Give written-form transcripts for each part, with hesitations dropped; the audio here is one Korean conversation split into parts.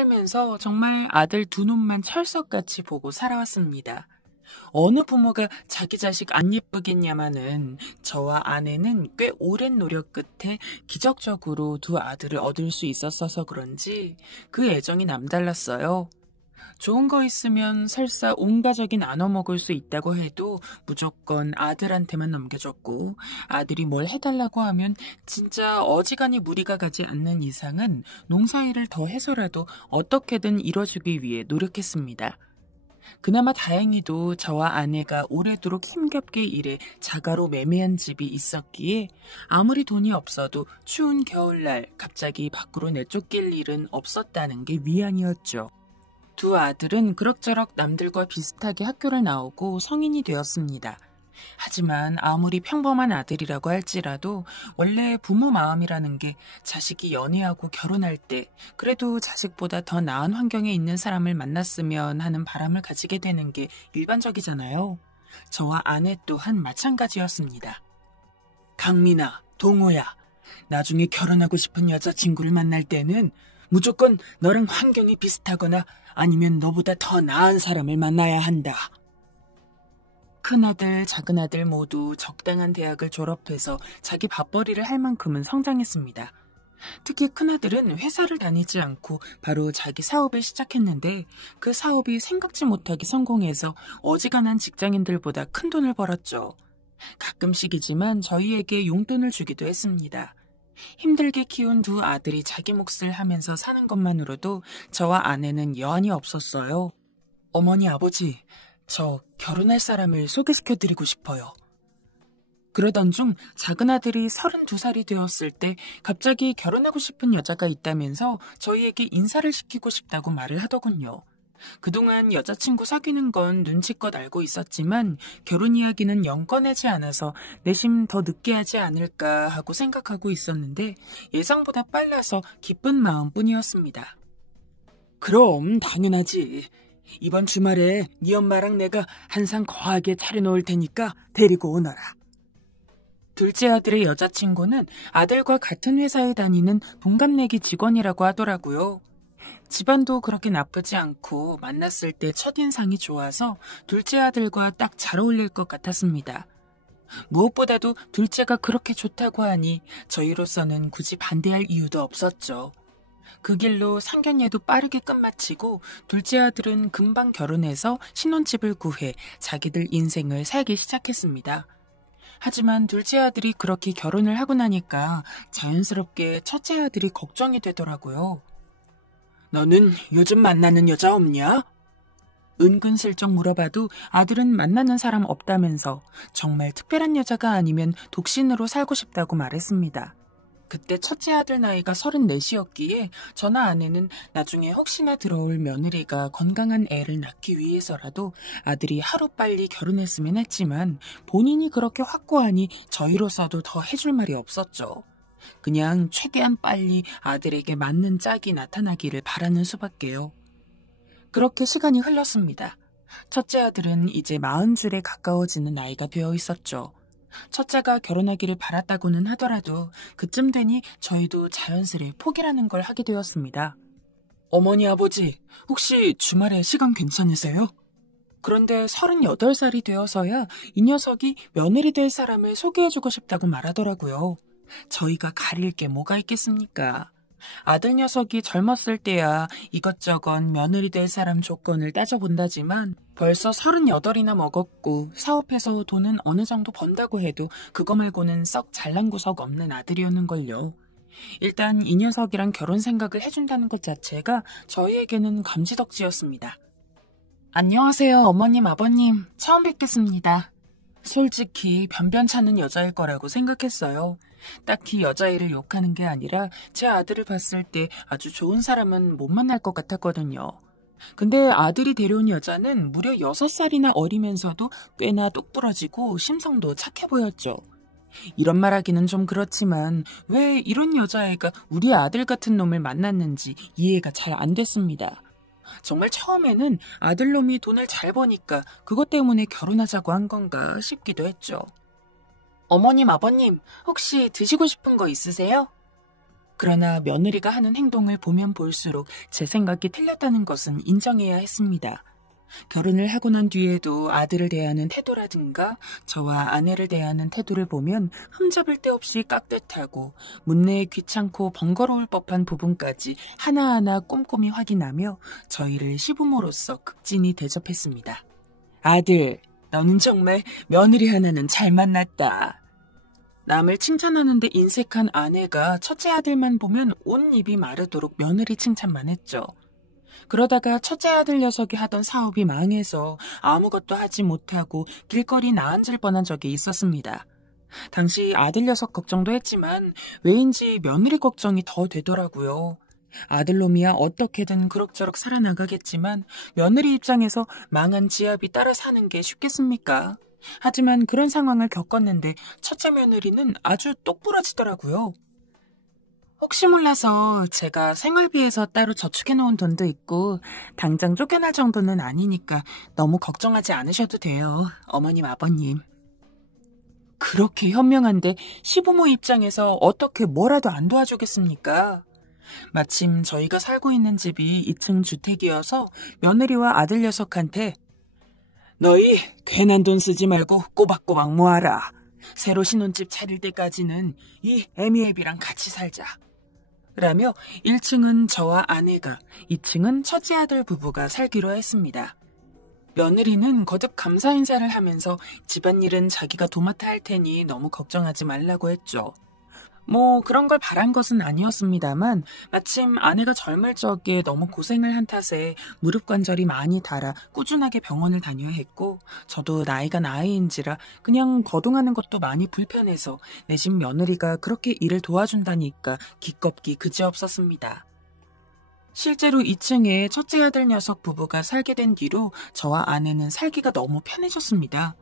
살면서 정말 아들 두 놈만 철석같이 보고 살아왔습니다. 어느 부모가 자기 자식 안 예쁘겠냐마는 저와 아내는 꽤 오랜 노력 끝에 기적적으로 두 아들을 얻을 수 있었어서 그런지 그 애정이 남달랐어요. 좋은 거 있으면 설사 온 가족이 나눠 먹을 수 있다고 해도 무조건 아들한테만 넘겨줬고, 아들이 뭘 해달라고 하면 진짜 어지간히 무리가 가지 않는 이상은 농사일을 더 해서라도 어떻게든 이뤄주기 위해 노력했습니다. 그나마 다행히도 저와 아내가 오래도록 힘겹게 일해 자가로 매매한 집이 있었기에 아무리 돈이 없어도 추운 겨울날 갑자기 밖으로 내쫓길 일은 없었다는 게 위안이었죠. 두 아들은 그럭저럭 남들과 비슷하게 학교를 나오고 성인이 되었습니다. 하지만 아무리 평범한 아들이라고 할지라도 원래 부모 마음이라는 게 자식이 연애하고 결혼할 때 그래도 자식보다 더 나은 환경에 있는 사람을 만났으면 하는 바람을 가지게 되는 게 일반적이잖아요. 저와 아내 또한 마찬가지였습니다. 강민아, 동호야, 나중에 결혼하고 싶은 여자친구를 만날 때는 무조건 너랑 환경이 비슷하거나 아니면 너보다 더 나은 사람을 만나야 한다. 큰아들, 작은아들 모두 적당한 대학을 졸업해서 자기 밥벌이를 할 만큼은 성장했습니다. 특히 큰아들은 회사를 다니지 않고 바로 자기 사업을 시작했는데 그 사업이 생각지 못하게 성공해서 어지간한 직장인들보다 큰 돈을 벌었죠. 가끔씩이지만 저희에게 용돈을 주기도 했습니다. 힘들게 키운 두 아들이 자기 몫을 하면서 사는 것만으로도 저와 아내는 여한이 없었어요. 어머니, 아버지, 저 결혼할 사람을 소개시켜드리고 싶어요. 그러던 중 작은 아들이 32살이 되었을 때 갑자기 결혼하고 싶은 여자가 있다면서 저희에게 인사를 시키고 싶다고 말을 하더군요. 그동안 여자친구 사귀는 건 눈치껏 알고 있었지만 결혼 이야기는 영 꺼내지 않아서 내심 더 늦게 하지 않을까 하고 생각하고 있었는데 예상보다 빨라서 기쁜 마음뿐이었습니다. 그럼 당연하지. 이번 주말에 네 엄마랑 내가 한상 거하게 차려놓을 테니까 데리고 오너라. 둘째 아들의 여자친구는 아들과 같은 회사에 다니는 동갑내기 직원이라고 하더라고요. 집안도 그렇게 나쁘지 않고 만났을 때 첫인상이 좋아서 둘째 아들과 딱 잘 어울릴 것 같았습니다. 무엇보다도 둘째가 그렇게 좋다고 하니 저희로서는 굳이 반대할 이유도 없었죠. 그 길로 상견례도 빠르게 끝마치고 둘째 아들은 금방 결혼해서 신혼집을 구해 자기들 인생을 살기 시작했습니다. 하지만 둘째 아들이 그렇게 결혼을 하고 나니까 자연스럽게 첫째 아들이 걱정이 되더라고요. 너는 요즘 만나는 여자 없냐? 은근슬쩍 물어봐도 아들은 만나는 사람 없다면서 정말 특별한 여자가 아니면 독신으로 살고 싶다고 말했습니다. 그때 첫째 아들 나이가 34이었기에 저나 아내는 나중에 혹시나 들어올 며느리가 건강한 애를 낳기 위해서라도 아들이 하루빨리 결혼했으면 했지만 본인이 그렇게 확고하니 저희로서도 더 해줄 말이 없었죠. 그냥 최대한 빨리 아들에게 맞는 짝이 나타나기를 바라는 수밖에요. 그렇게 시간이 흘렀습니다. 첫째 아들은 이제 40줄에 가까워지는 나이가 되어 있었죠. 첫째가 결혼하기를 바랐다고는 하더라도 그쯤 되니 저희도 자연스레 포기라는 걸 하게 되었습니다. 어머니, 아버지, 혹시 주말에 시간 괜찮으세요? 그런데 38살이 되어서야 이 녀석이 며느리 될 사람을 소개해주고 싶다고 말하더라고요. 저희가 가릴 게 뭐가 있겠습니까? 아들 녀석이 젊었을 때야 이것저것 며느리 될 사람 조건을 따져본다지만 벌써 38이나 먹었고 사업해서 돈은 어느 정도 번다고 해도 그거 말고는 썩 잘난 구석 없는 아들이었는걸요. 일단 이 녀석이랑 결혼 생각을 해준다는 것 자체가 저희에게는 감지덕지였습니다. 안녕하세요, 어머님, 아버님. 처음 뵙겠습니다. 솔직히 변변찮은 여자일 거라고 생각했어요. 딱히 여자애를 욕하는 게 아니라 제 아들을 봤을 때 아주 좋은 사람은 못 만날 것 같았거든요. 근데 아들이 데려온 여자는 무려 6살이나 어리면서도 꽤나 똑부러지고 심성도 착해 보였죠. 이런 말하기는 좀 그렇지만 왜 이런 여자애가 우리 아들 같은 놈을 만났는지 이해가 잘 안 됐습니다. 정말 처음에는 아들놈이 돈을 잘 버니까 그것 때문에 결혼하자고 한 건가 싶기도 했죠. 어머님, 아버님, 혹시 드시고 싶은 거 있으세요? 그러나 며느리가 하는 행동을 보면 볼수록 제 생각이 틀렸다는 것은 인정해야 했습니다. 결혼을 하고 난 뒤에도 아들을 대하는 태도라든가 저와 아내를 대하는 태도를 보면 흠잡을 데 없이 깍듯하고 문내에 귀찮고 번거로울 법한 부분까지 하나하나 꼼꼼히 확인하며 저희를 시부모로서 극진히 대접했습니다. 아들, 너는 정말 며느리 하나는 잘 만났다. 남을 칭찬하는데 인색한 아내가 첫째 아들만 보면 온 입이 마르도록 며느리 칭찬만 했죠. 그러다가 첫째 아들 녀석이 하던 사업이 망해서 아무것도 하지 못하고 길거리 나앉을 뻔한 적이 있었습니다. 당시 아들 녀석 걱정도 했지만 왜인지 며느리 걱정이 더 되더라고요. 아들놈이야 어떻게든 그럭저럭 살아나가겠지만 며느리 입장에서 망한 지압이 따라 사는 게 쉽겠습니까? 하지만 그런 상황을 겪었는데 첫째 며느리는 아주 똑부러지더라고요. 혹시 몰라서 제가 생활비에서 따로 저축해놓은 돈도 있고 당장 쫓겨날 정도는 아니니까 너무 걱정하지 않으셔도 돼요. 어머님, 아버님. 그렇게 현명한데 시부모 입장에서 어떻게 뭐라도 안 도와주겠습니까? 마침 저희가 살고 있는 집이 2층 주택이어서 며느리와 아들 녀석한테 너희 괜한 돈 쓰지 말고 꼬박꼬박 모아라. 새로 신혼집 차릴 때까지는 이 애미애비랑 같이 살자. 라며 1층은 저와 아내가, 2층은 첫째 아들 부부가 살기로 했습니다. 며느리는 거듭 감사 인사를 하면서 집안일은 자기가 도맡아 할 테니 너무 걱정하지 말라고 했죠. 뭐 그런 걸 바란 것은 아니었습니다만 마침 아내가 젊을 적에 너무 고생을 한 탓에 무릎 관절이 많이 닳아 꾸준하게 병원을 다녀야 했고 저도 나이가 나이인지라 그냥 거동하는 것도 많이 불편해서 내 집 며느리가 그렇게 일을 도와준다니까 기껍기 그지없었습니다. 실제로 2층에 첫째 아들 녀석 부부가 살게 된 뒤로 저와 아내는 살기가 너무 편해졌습니다.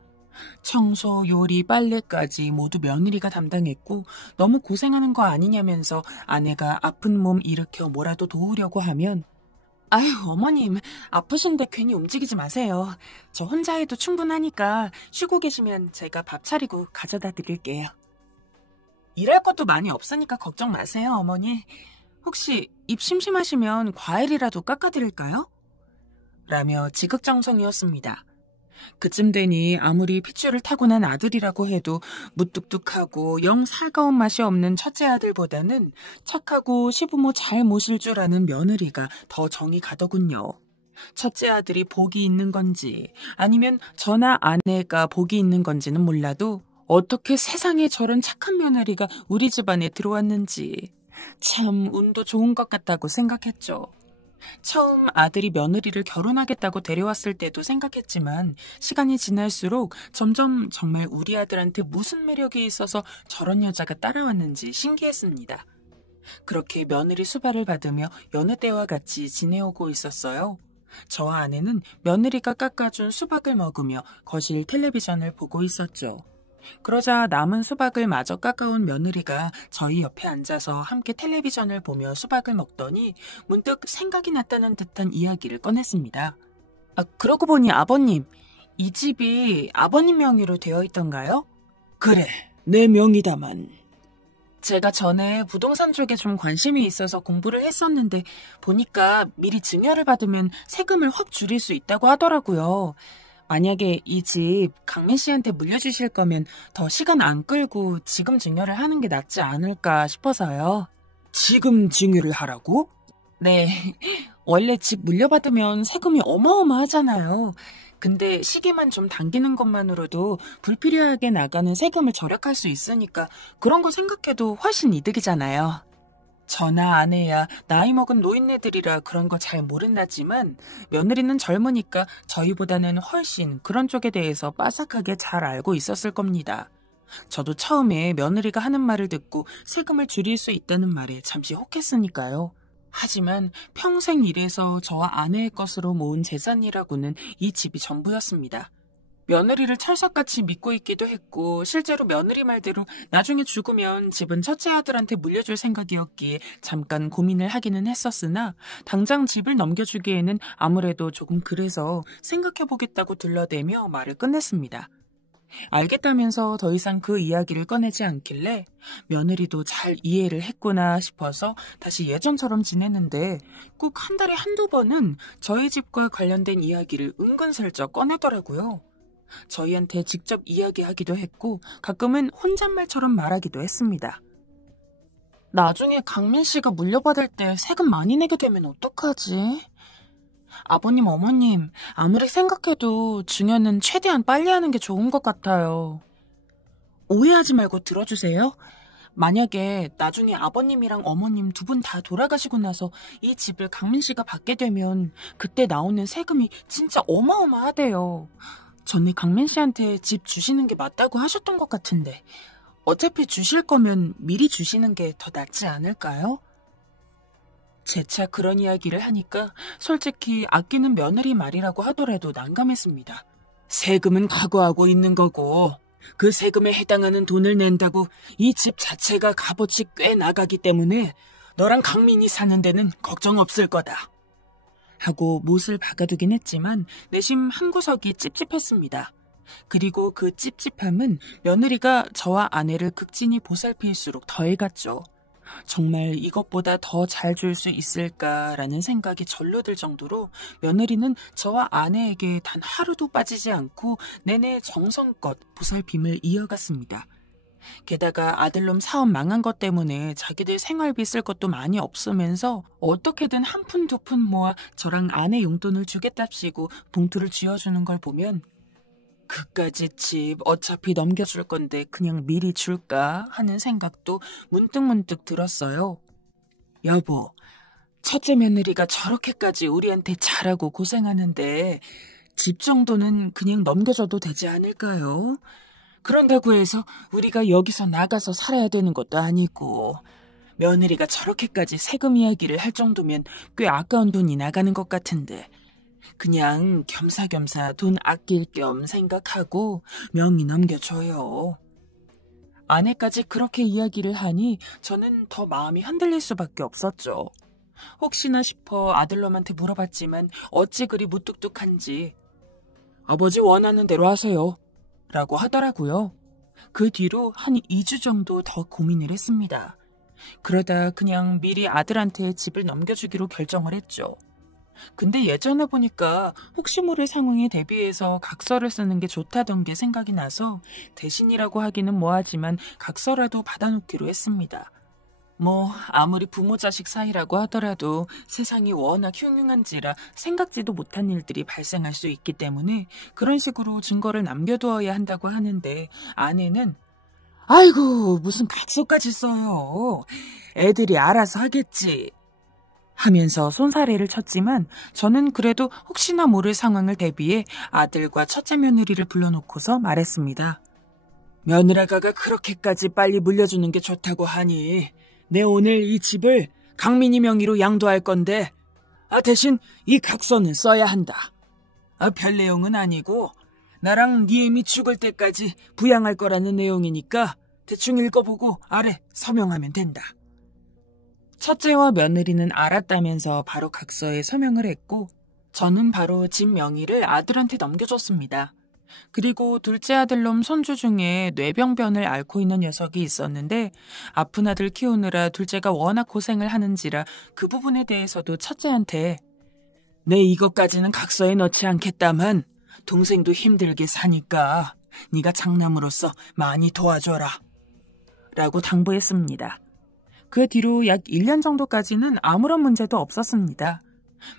청소, 요리, 빨래까지 모두 며느리가 담당했고 너무 고생하는 거 아니냐면서 아내가 아픈 몸 일으켜 뭐라도 도우려고 하면 아유 어머님 아프신데 괜히 움직이지 마세요. 저 혼자 해도 충분하니까 쉬고 계시면 제가 밥 차리고 가져다 드릴게요. 일할 것도 많이 없으니까 걱정 마세요 어머니. 혹시 입 심심하시면 과일이라도 깎아드릴까요? 라며 지극정성이었습니다. 그쯤 되니 아무리 핏줄을 타고난 아들이라고 해도 무뚝뚝하고 영 살가운 맛이 없는 첫째 아들보다는 착하고 시부모 잘 모실 줄 아는 며느리가 더 정이 가더군요. 첫째 아들이 복이 있는 건지 아니면 저나 아내가 복이 있는 건지는 몰라도 어떻게 세상에 저런 착한 며느리가 우리 집안에 들어왔는지 참 운도 좋은 것 같다고 생각했죠. 처음 아들이 며느리를 결혼하겠다고 데려왔을 때도 생각했지만 시간이 지날수록 점점 정말 우리 아들한테 무슨 매력이 있어서 저런 여자가 따라왔는지 신기했습니다. 그렇게 며느리 수발을 받으며 여느 때와 같이 지내오고 있었어요. 저와 아내는 며느리가 깎아준 수박을 먹으며 거실 텔레비전을 보고 있었죠. 그러자 남은 수박을 마저 깎아온 며느리가 저희 옆에 앉아서 함께 텔레비전을 보며 수박을 먹더니 문득 생각이 났다는 듯한 이야기를 꺼냈습니다. 그러고 보니 아버님, 이 집이 아버님 명의로 되어 있던가요? 그래, 내 명의다만. 제가 전에 부동산 쪽에 좀 관심이 있어서 공부를 했었는데 보니까 미리 증여를 받으면 세금을 확 줄일 수 있다고 하더라고요. 만약에 이 집 강민 씨한테 물려주실 거면 더 시간 안 끌고 지금 증여를 하는 게 낫지 않을까 싶어서요. 지금 증여를 하라고? 네. 원래 집 물려받으면 세금이 어마어마하잖아요. 근데 시기만 좀 당기는 것만으로도 불필요하게 나가는 세금을 절약할 수 있으니까 그런 거 생각해도 훨씬 이득이잖아요. 저나 아내야 나이 먹은 노인네들이라 그런 거 잘 모른다지만 며느리는 젊으니까 저희보다는 훨씬 그런 쪽에 대해서 빠삭하게 잘 알고 있었을 겁니다. 저도 처음에 며느리가 하는 말을 듣고 세금을 줄일 수 있다는 말에 잠시 혹했으니까요. 하지만 평생 일해서 저와 아내의 것으로 모은 재산이라고는 이 집이 전부였습니다. 며느리를 철석같이 믿고 있기도 했고 실제로 며느리 말대로 나중에 죽으면 집은 첫째 아들한테 물려줄 생각이었기에 잠깐 고민을 하기는 했었으나 당장 집을 넘겨주기에는 아무래도 조금 그래서 생각해보겠다고 둘러대며 말을 끝냈습니다. 알겠다면서 더 이상 그 이야기를 꺼내지 않길래 며느리도 잘 이해를 했구나 싶어서 다시 예전처럼 지냈는데 꼭 한 달에 한두 번은 저희 집과 관련된 이야기를 은근슬쩍 꺼내더라고요. 저희한테 직접 이야기하기도 했고 가끔은 혼잣말처럼 말하기도 했습니다. 나중에 강민 씨가 물려받을 때 세금 많이 내게 되면 어떡하지? 아버님, 어머님, 아무리 생각해도 증여는 최대한 빨리 하는 게 좋은 것 같아요. 오해하지 말고 들어주세요. 만약에 나중에 아버님이랑 어머님 두 분 다 돌아가시고 나서 이 집을 강민 씨가 받게 되면 그때 나오는 세금이 진짜 어마어마하대요. 전에 강민 씨한테 집 주시는 게 맞다고 하셨던 것 같은데 어차피 주실 거면 미리 주시는 게 더 낫지 않을까요? 재차 그런 이야기를 하니까 솔직히 아끼는 며느리 말이라고 하더라도 난감했습니다. 세금은 각오하고 있는 거고 그 세금에 해당하는 돈을 낸다고 이 집 자체가 값어치 꽤 나가기 때문에 너랑 강민이 사는 데는 걱정 없을 거다. 하고 못을 박아두긴 했지만 내심 한구석이 찝찝했습니다. 그리고 그 찝찝함은 며느리가 저와 아내를 극진히 보살필수록 더해갔죠. 정말 이것보다 더 잘 줄 수 있을까라는 생각이 절로 들 정도로 며느리는 저와 아내에게 단 하루도 빠지지 않고 내내 정성껏 보살핌을 이어갔습니다. 게다가 아들놈 사업 망한 것 때문에 자기들 생활비 쓸 것도 많이 없으면서 어떻게든 한 푼 두 푼 모아 저랑 아내 용돈을 주겠답시고 봉투를 쥐어주는 걸 보면 그까짓 집 어차피 넘겨줄 건데 그냥 미리 줄까 하는 생각도 문득문득 들었어요. 여보, 첫째 며느리가 저렇게까지 우리한테 잘하고 고생하는데 집 정도는 그냥 넘겨줘도 되지 않을까요? 그런다고 해서 우리가 여기서 나가서 살아야 되는 것도 아니고 며느리가 저렇게까지 세금 이야기를 할 정도면 꽤 아까운 돈이 나가는 것 같은데 그냥 겸사겸사 돈 아낄 겸 생각하고 명의 넘겨줘요. 아내까지 그렇게 이야기를 하니 저는 더 마음이 흔들릴 수밖에 없었죠. 혹시나 싶어 아들놈한테 물어봤지만 어찌 그리 무뚝뚝한지 아버지 원하는 대로 하세요 라고 하더라고요. 그 뒤로 한 2주 정도 더 고민을 했습니다. 그러다 그냥 미리 아들한테 집을 넘겨주기로 결정을 했죠. 근데 예전에 보니까 혹시 모를 상황에 대비해서 각서를 쓰는 게 좋다던 게 생각이 나서 대신이라고 하기는 뭐하지만 각서라도 받아놓기로 했습니다. 아무리 부모 자식 사이라고 하더라도 세상이 워낙 흉흉한지라 생각지도 못한 일들이 발생할 수 있기 때문에 그런 식으로 증거를 남겨두어야 한다고 하는데 아내는 아이고 무슨 각서까지 써요. 애들이 알아서 하겠지. 하면서 손사래를 쳤지만 저는 그래도 혹시나 모를 상황을 대비해 아들과 첫째 며느리를 불러놓고서 말했습니다. 며느라가가 그렇게까지 빨리 물려주는 게 좋다고 하니 내 오늘 이 집을 강민이 명의로 양도할 건데 대신 이 각서는 써야 한다. 별 내용은 아니고 나랑 네 애미 죽을 때까지 부양할 거라는 내용이니까 대충 읽어보고 아래 서명하면 된다. 첫째와 며느리는 알았다면서 바로 각서에 서명을 했고 저는 바로 집 명의를 아들한테 넘겨줬습니다. 그리고 둘째 아들놈 손주 중에 뇌병변을 앓고 있는 녀석이 있었는데 아픈 아들 키우느라 둘째가 워낙 고생을 하는지라 그 부분에 대해서도 첫째한테 내 이것까지는 각서에 넣지 않겠다만 동생도 힘들게 사니까 네가 장남으로서 많이 도와줘라 라고 당부했습니다. 그 뒤로 약 1년 정도까지는 아무런 문제도 없었습니다.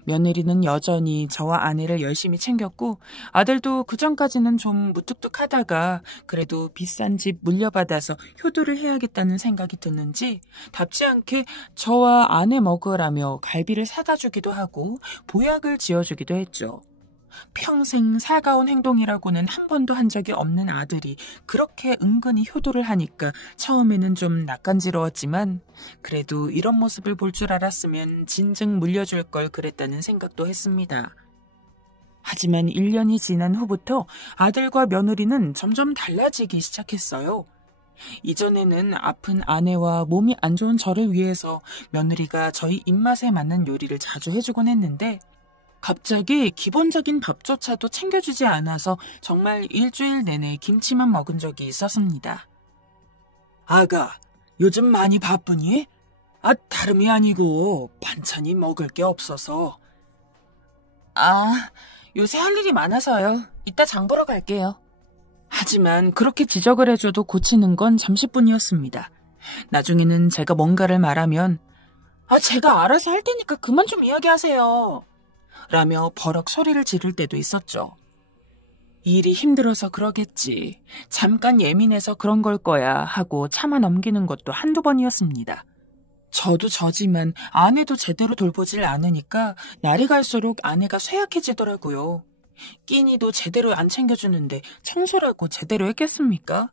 며느리는 여전히 저와 아내를 열심히 챙겼고 아들도 그전까지는 좀 무뚝뚝하다가 그래도 비싼 집 물려받아서 효도를 해야겠다는 생각이 드는지 답지 않게 저와 아내 먹으라며 갈비를 사다 주기도 하고 보약을 지어주기도 했죠. 평생 살가운 행동이라고는 한 번도 한 적이 없는 아들이 그렇게 은근히 효도를 하니까 처음에는 좀 낯간지러웠지만 그래도 이런 모습을 볼 줄 알았으면 진즉 물려줄 걸 그랬다는 생각도 했습니다. 하지만 1년이 지난 후부터 아들과 며느리는 점점 달라지기 시작했어요. 이전에는 아픈 아내와 몸이 안 좋은 저를 위해서 며느리가 저희 입맛에 맞는 요리를 자주 해주곤 했는데 갑자기 기본적인 밥조차도 챙겨주지 않아서 정말 일주일 내내 김치만 먹은 적이 있었습니다. 아가, 요즘 많이 바쁘니? 다름이 아니고 반찬이 먹을 게 없어서. 요새 할 일이 많아서요. 이따 장 보러 갈게요. 하지만 그렇게 지적을 해줘도 고치는 건 잠시뿐이었습니다. 나중에는 제가 뭔가를 말하면 제가 알아서 할 테니까 그만 좀 이야기하세요. 라며 버럭 소리를 지를 때도 있었죠. 일이 힘들어서 그러겠지. 잠깐 예민해서 그런 걸 거야 하고 참아 넘기는 것도 한두 번이었습니다. 저도 저지만 아내도 제대로 돌보질 않으니까 날이 갈수록 아내가 쇠약해지더라고요. 끼니도 제대로 안 챙겨주는데 청소라고 제대로 했겠습니까?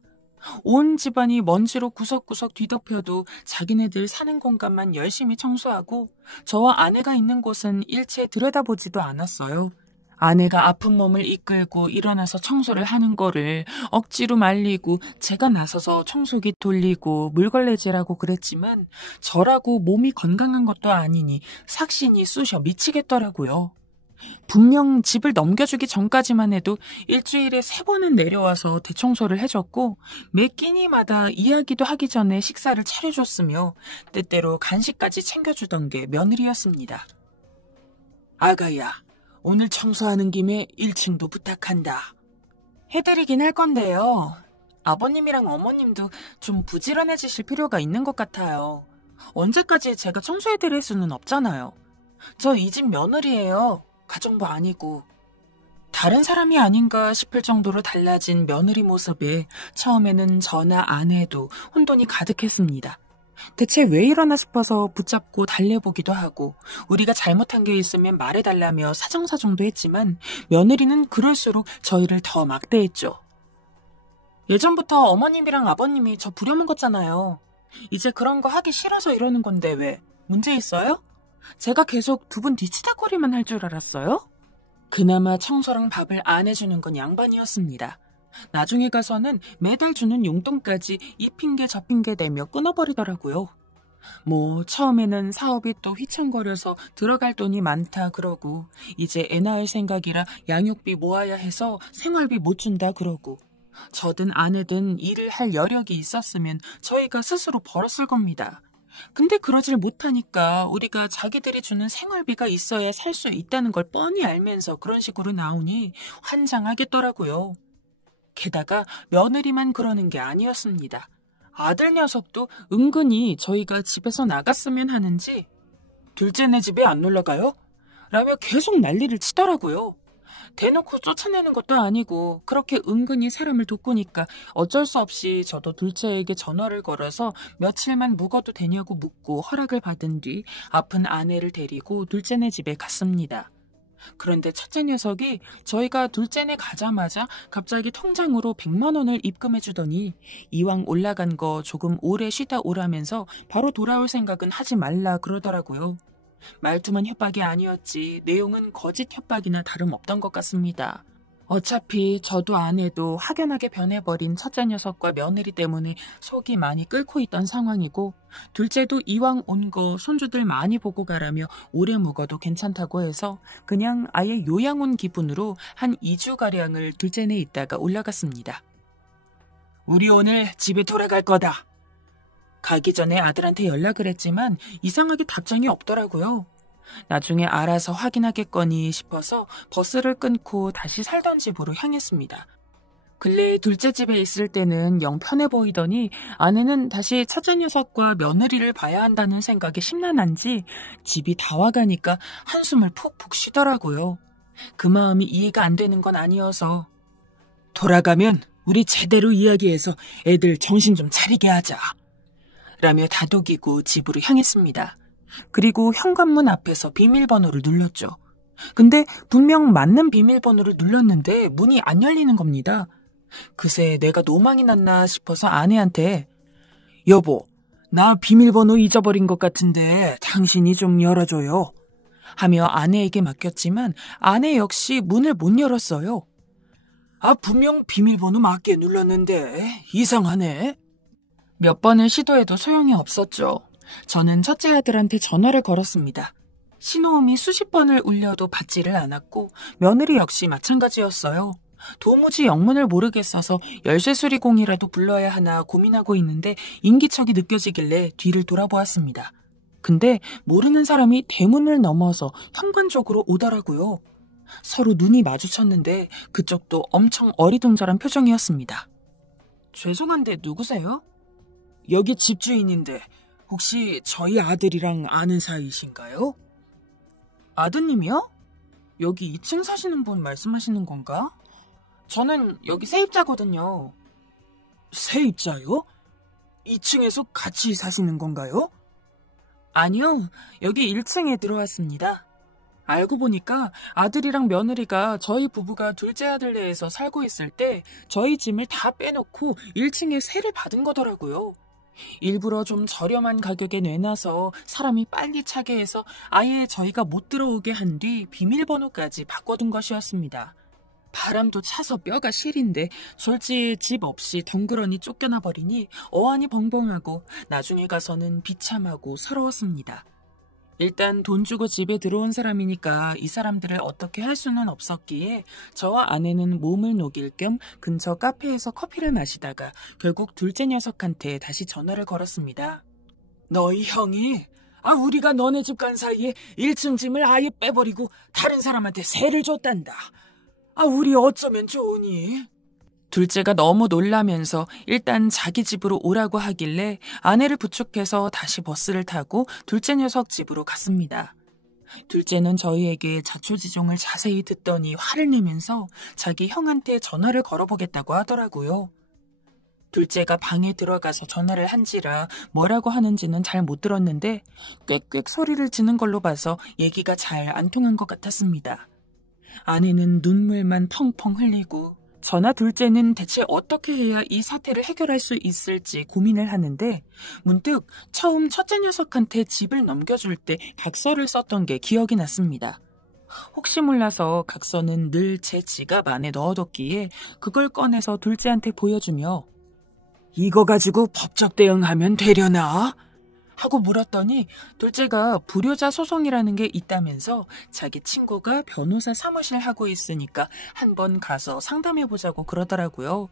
온 집안이 먼지로 구석구석 뒤덮여도 자기네들 사는 공간만 열심히 청소하고 저와 아내가 있는 곳은 일체 들여다보지도 않았어요. 아내가 아픈 몸을 이끌고 일어나서 청소를 하는 거를 억지로 말리고 제가 나서서 청소기 돌리고 물걸레질하고 그랬지만 저라고 몸이 건강한 것도 아니니 삭신이 쑤셔 미치겠더라고요. 분명 집을 넘겨주기 전까지만 해도 일주일에 3번은 내려와서 대청소를 해줬고 매 끼니마다 이야기도 하기 전에 식사를 차려줬으며 때때로 간식까지 챙겨주던 게 며느리였습니다. 아가야, 오늘 청소하는 김에 1층도 부탁한다. 해드리긴 할 건데요. 아버님이랑 어머님도 좀 부지런해지실 필요가 있는 것 같아요. 언제까지 제가 청소해드릴 수는 없잖아요. 저 이 집 며느리예요. 가정부 아니고. 다른 사람이 아닌가 싶을 정도로 달라진 며느리 모습에 처음에는 저나 아내도 혼돈이 가득했습니다. 대체 왜 이러나 싶어서 붙잡고 달래보기도 하고 우리가 잘못한 게 있으면 말해달라며 사정사정도 했지만 며느리는 그럴수록 저희를 더 막대했죠. 예전부터 어머님이랑 아버님이 저 부려먹었잖아요. 이제 그런 거 하기 싫어서 이러는 건데 왜? 문제 있어요? 제가 계속 두 분 뒤치다거리만 할 줄 알았어요? 그나마 청소랑 밥을 안 해주는 건 양반이었습니다. 나중에 가서는 매달 주는 용돈까지 이 핑계 저 핑계 대며 끊어버리더라고요. 처음에는 사업이 또 휘청거려서 들어갈 돈이 많다 그러고 이제 애 낳을 생각이라 양육비 모아야 해서 생활비 못 준다 그러고 저든 아내든 일을 할 여력이 있었으면 저희가 스스로 벌었을 겁니다. 근데 그러질 못하니까 우리가 자기들이 주는 생활비가 있어야 살 수 있다는 걸 뻔히 알면서 그런 식으로 나오니 환장하겠더라고요. 게다가 며느리만 그러는 게 아니었습니다. 아들 녀석도 은근히 저희가 집에서 나갔으면 하는지 둘째네 집에 안 놀러가요? 라며 계속 난리를 치더라고요. 대놓고 쫓아내는 것도 아니고 그렇게 은근히 사람을 돋구니까 어쩔 수 없이 저도 둘째에게 전화를 걸어서 며칠만 묵어도 되냐고 묻고 허락을 받은 뒤 아픈 아내를 데리고 둘째네 집에 갔습니다. 그런데 첫째 녀석이 저희가 둘째네 가자마자 갑자기 통장으로 100만 원을 입금해 주더니 이왕 올라간 거 조금 오래 쉬다 오라면서 바로 돌아올 생각은 하지 말라 그러더라고요. 말투만 협박이 아니었지 내용은 거짓 협박이나 다름없던 것 같습니다. 어차피 저도 아내도 확연하게 변해버린 첫째 녀석과 며느리 때문에 속이 많이 끓고 있던 상황이고 둘째도 이왕 온 거 손주들 많이 보고 가라며 오래 묵어도 괜찮다고 해서 그냥 아예 요양 온 기분으로 한 2주가량을 둘째네 있다가 올라갔습니다. 우리 오늘 집에 돌아갈 거다. 가기 전에 아들한테 연락을 했지만 이상하게 답장이 없더라고요. 나중에 알아서 확인하겠거니 싶어서 버스를 끊고 다시 살던 집으로 향했습니다. 근래 둘째 집에 있을 때는 영 편해 보이더니 아내는 다시 첫째 녀석과 며느리를 봐야 한다는 생각에 심란한지 집이 다 와가니까 한숨을 푹푹 쉬더라고요. 그 마음이 이해가 안 되는 건 아니어서 돌아가면 우리 제대로 이야기해서 애들 정신 좀 차리게 하자. 라며 다독이고 집으로 향했습니다. 그리고 현관문 앞에서 비밀번호를 눌렀죠. 근데 분명 맞는 비밀번호를 눌렀는데 문이 안 열리는 겁니다. 그새 내가 노망이 났나 싶어서 아내한테 여보, 나 비밀번호 잊어버린 것 같은데 당신이 좀 열어줘요. 하며 아내에게 맡겼지만 아내 역시 문을 못 열었어요. 분명 비밀번호 맞게 눌렀는데 이상하네. 몇 번을 시도해도 소용이 없었죠. 저는 첫째 아들한테 전화를 걸었습니다. 신호음이 수십 번을 울려도 받지를 않았고 며느리 역시 마찬가지였어요. 도무지 영문을 모르겠어서 열쇠수리공이라도 불러야 하나 고민하고 있는데 인기척이 느껴지길래 뒤를 돌아보았습니다. 근데 모르는 사람이 대문을 넘어서 현관 쪽으로 오더라고요. 서로 눈이 마주쳤는데 그쪽도 엄청 어리둥절한 표정이었습니다. 죄송한데 누구세요? 여기 집주인인데 혹시 저희 아들이랑 아는 사이이신가요? 아드님이요? 여기 2층 사시는 분 말씀하시는 건가? 저는 여기 세입자거든요. 세입자요? 2층에서 같이 사시는 건가요? 아니요, 여기 1층에 들어왔습니다. 알고 보니까 아들이랑 며느리가 저희 부부가 둘째 아들 내에서 살고 있을 때 저희 짐을 다 빼놓고 1층에 세를 받은 거더라고요. 일부러 좀 저렴한 가격에 내놔서 사람이 빨리 차게 해서 아예 저희가 못 들어오게 한 뒤 비밀번호까지 바꿔둔 것이었습니다. 바람도 차서 뼈가 시린데 졸지에 집 없이 덩그러니 쫓겨나 버리니 어안이 벙벙하고 나중에 가서는 비참하고 서러웠습니다. 일단 돈 주고 집에 들어온 사람이니까 이 사람들을 어떻게 할 수는 없었기에 저와 아내는 몸을 녹일 겸 근처 카페에서 커피를 마시다가 결국 둘째 녀석한테 다시 전화를 걸었습니다. 너희 형이 우리가 너네 집 간 사이에 1층 짐을 아예 빼버리고 다른 사람한테 세를 줬단다. 우리 어쩌면 좋으니? 둘째가 너무 놀라면서 일단 자기 집으로 오라고 하길래 아내를 부축해서 다시 버스를 타고 둘째 녀석 집으로 갔습니다. 둘째는 저희에게 자초지종을 자세히 듣더니 화를 내면서 자기 형한테 전화를 걸어보겠다고 하더라고요. 둘째가 방에 들어가서 전화를 한지라 뭐라고 하는지는 잘 못 들었는데 꽥꽥 소리를 지는 걸로 봐서 얘기가 잘 안 통한 것 같았습니다. 아내는 눈물만 펑펑 흘리고 저나 둘째는 대체 어떻게 해야 이 사태를 해결할 수 있을지 고민을 하는데 문득 처음 첫째 녀석한테 집을 넘겨줄 때 각서를 썼던 게 기억이 났습니다. 혹시 몰라서 각서는 늘 제 지갑 안에 넣어뒀기에 그걸 꺼내서 둘째한테 보여주며 이거 가지고 법적 대응하면 되려나? 하고 물었더니 둘째가 불효자 소송이라는 게 있다면서 자기 친구가 변호사 사무실 하고 있으니까 한번 가서 상담해보자고 그러더라고요.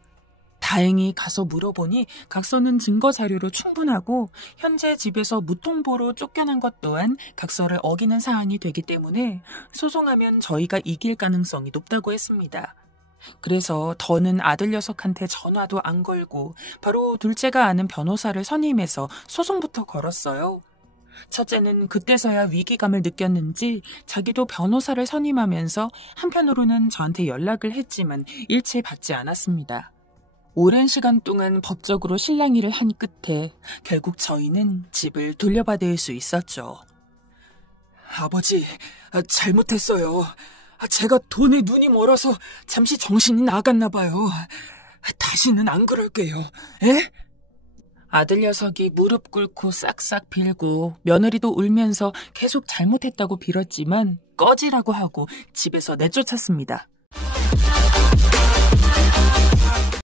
다행히 가서 물어보니 각서는 증거 자료로 충분하고 현재 집에서 무통보로 쫓겨난 것 또한 각서를 어기는 사안이 되기 때문에 소송하면 저희가 이길 가능성이 높다고 했습니다. 그래서 더는 아들 녀석한테 전화도 안 걸고 바로 둘째가 아는 변호사를 선임해서 소송부터 걸었어요. 첫째는 그때서야 위기감을 느꼈는지 자기도 변호사를 선임하면서 한편으로는 저한테 연락을 했지만 일체 받지 않았습니다. 오랜 시간 동안 법적으로 실랑이를 한 끝에 결국 저희는 집을 돌려받을 수 있었죠. 아버지, 잘못했어요. 제가 돈에 눈이 멀어서 잠시 정신이 나갔나 봐요. 다시는 안 그럴게요. 에? 아들 녀석이 무릎 꿇고 싹싹 빌고 며느리도 울면서 계속 잘못했다고 빌었지만 꺼지라고 하고 집에서 내쫓았습니다.